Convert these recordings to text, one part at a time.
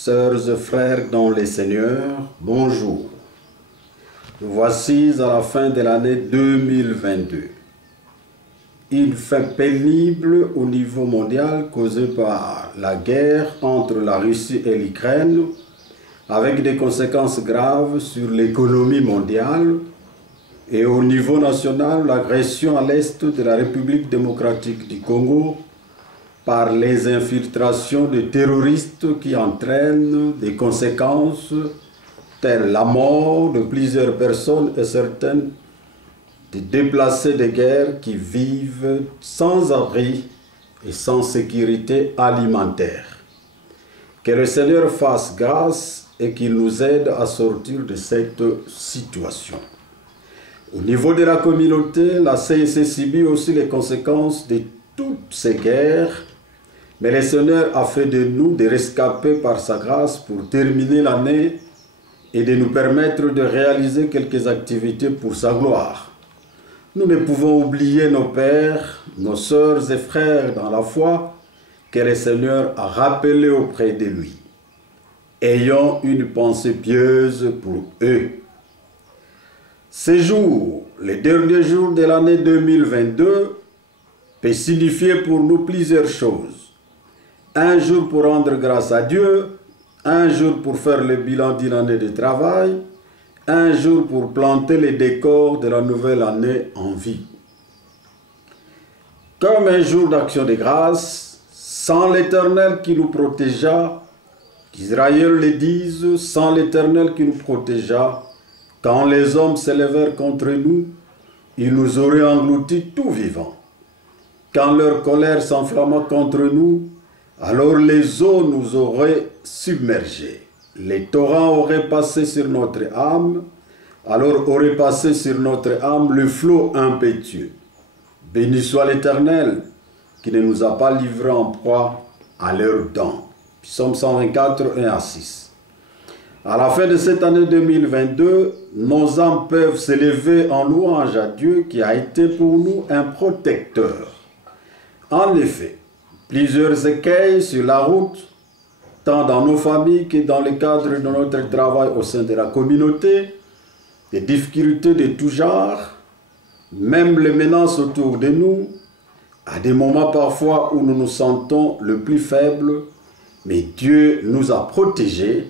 Sœurs et frères dans les Seigneurs, bonjour. Nous voici à la fin de l'année 2022. Une fin pénible au niveau mondial causée par la guerre entre la Russie et l'Ukraine, avec des conséquences graves sur l'économie mondiale et au niveau national, l'agression à l'est de la République démocratique du Congo par les infiltrations de terroristes qui entraînent des conséquences telles la mort de plusieurs personnes et certaines des déplacés de guerre qui vivent sans abri et sans sécurité alimentaire. Que le Seigneur fasse grâce et qu'il nous aide à sortir de cette situation. Au niveau de la communauté, la CIC subit aussi les conséquences de toutes ces guerres, mais le Seigneur a fait de nous des rescapés par sa grâce pour terminer l'année et de nous permettre de réaliser quelques activités pour sa gloire. Nous ne pouvons oublier nos pères, nos sœurs et frères dans la foi que le Seigneur a rappelés auprès de lui. Ayons une pensée pieuse pour eux. Ces jours, les derniers jours de l'année 2022, peut signifier pour nous plusieurs choses. Un jour pour rendre grâce à Dieu, un jour pour faire le bilan d'une année de travail, un jour pour planter les décors de la nouvelle année en vie. Comme un jour d'action de grâce, sans l'Éternel qui nous protégea, qu'Israël le dise, sans l'Éternel qui nous protégea, quand les hommes s'élevèrent contre nous, ils nous auraient engloutis tout vivants. Quand leur colère s'enflamma contre nous, alors les eaux nous auraient submergés. Les torrents auraient passé sur notre âme, alors aurait passé sur notre âme le flot impétueux. Béni soit l'Éternel, qui ne nous a pas livrés en proie à leurs dents. Psaume 124, 1 à 6. À la fin de cette année 2022, nos âmes peuvent s'élever en louange à Dieu qui a été pour nous un protecteur. En effet, plusieurs écueils sur la route, tant dans nos familles que dans le cadre de notre travail au sein de la communauté, des difficultés de tout genre, même les menaces autour de nous, à des moments parfois où nous nous sentons le plus faibles, mais Dieu nous a protégés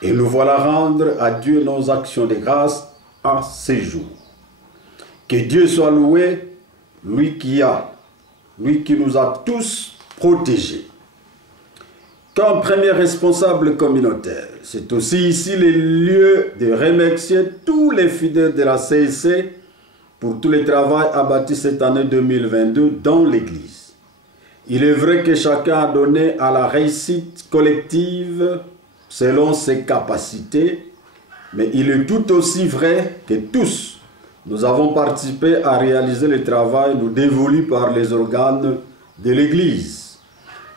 et nous voilà rendre à Dieu nos actions de grâce à ces jours. Que Dieu soit loué, lui qui nous a tous protégés. Comme premier responsable communautaire, c'est aussi ici le lieu de remercier tous les fidèles de la CIC pour tout le travail abattu cette année 2022 dans l'Église. Il est vrai que chacun a donné à la réussite collective selon ses capacités, mais il est tout aussi vrai que tous, nous avons participé à réaliser le travail nous dévolu par les organes de l'Église.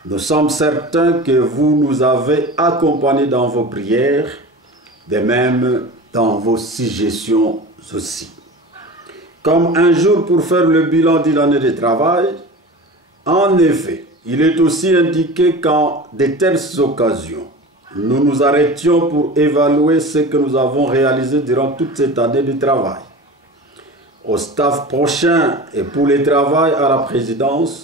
Nous sommes certains que vous nous avez accompagnés dans vos prières, de même dans vos suggestions aussi. Comme un jour pour faire le bilan d'une année de travail, en effet, il est aussi indiqué qu'en de telles occasions, nous nous arrêtions pour évaluer ce que nous avons réalisé durant toute cette année de travail. Au staff prochain et pour le travail à la présidence,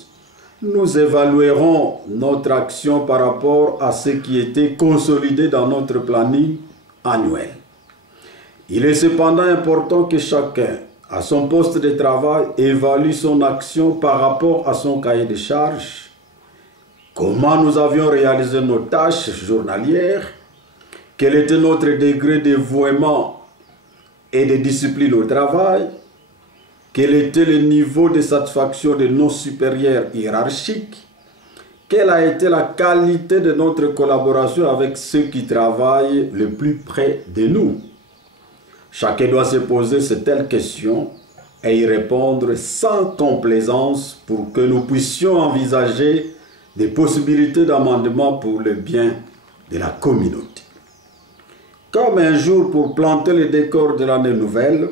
nous évaluerons notre action par rapport à ce qui était consolidé dans notre planning annuel. Il est cependant important que chacun, à son poste de travail, évalue son action par rapport à son cahier de charges, comment nous avions réalisé nos tâches journalières, quel était notre degré de dévouement et de discipline au travail, quel était le niveau de satisfaction de nos supérieurs hiérarchiques, quelle a été la qualité de notre collaboration avec ceux qui travaillent le plus près de nous. Chacun doit se poser cette telle question et y répondre sans complaisance pour que nous puissions envisager des possibilités d'amendement pour le bien de la communauté. Comme un jour pour planter le décor de l'année nouvelle,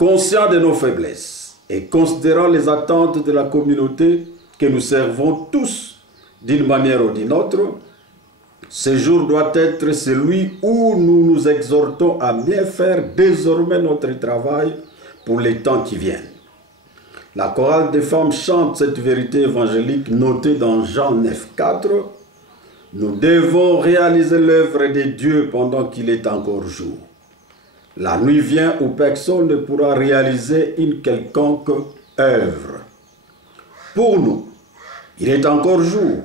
conscients de nos faiblesses et considérant les attentes de la communauté que nous servons tous d'une manière ou d'une autre, Ce jour doit être celui où nous nous exhortons à bien faire désormais notre travail pour les temps qui viennent. La chorale des femmes chante cette vérité évangélique notée dans Jean 9, 4. Nous devons réaliser l'œuvre de Dieu pendant qu'il est encore jour. La nuit vient où personne ne pourra réaliser une quelconque œuvre. Pour nous, il est encore jour.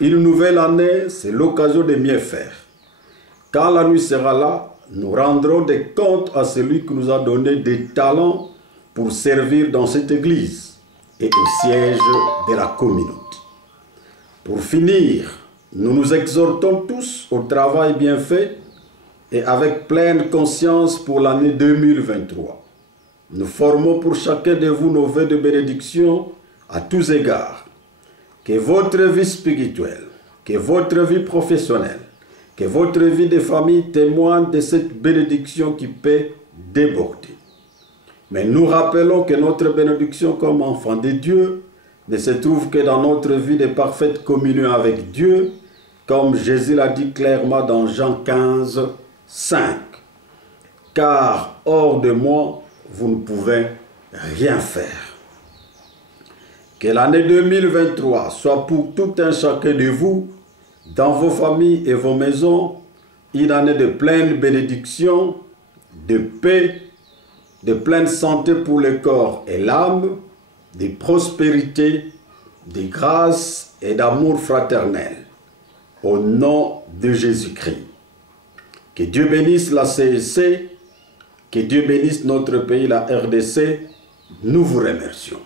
Une nouvelle année, c'est l'occasion de mieux faire. Quand la nuit sera là, nous rendrons des comptes à celui qui nous a donné des talents pour servir dans cette église et au siège de la communauté. Pour finir, nous nous exhortons tous au travail bien fait et avec pleine conscience pour l'année 2023. Nous formons pour chacun de vous nos vœux de bénédiction à tous égards. Que votre vie spirituelle, que votre vie professionnelle, que votre vie de famille témoigne de cette bénédiction qui peut déborder. Mais nous rappelons que notre bénédiction comme enfant de Dieu ne se trouve que dans notre vie de parfaite communion avec Dieu, comme Jésus l'a dit clairement dans Jean 15, 5. Car hors de moi, vous ne pouvez rien faire. Que l'année 2023 soit pour tout un chacun de vous, dans vos familles et vos maisons, une année de pleine bénédiction, de paix, de pleine santé pour le corps et l'âme, de prospérité, de grâce et d'amour fraternel. Au nom de Jésus-Christ. Que Dieu bénisse la CSC, que Dieu bénisse notre pays, la RDC. Nous vous remercions.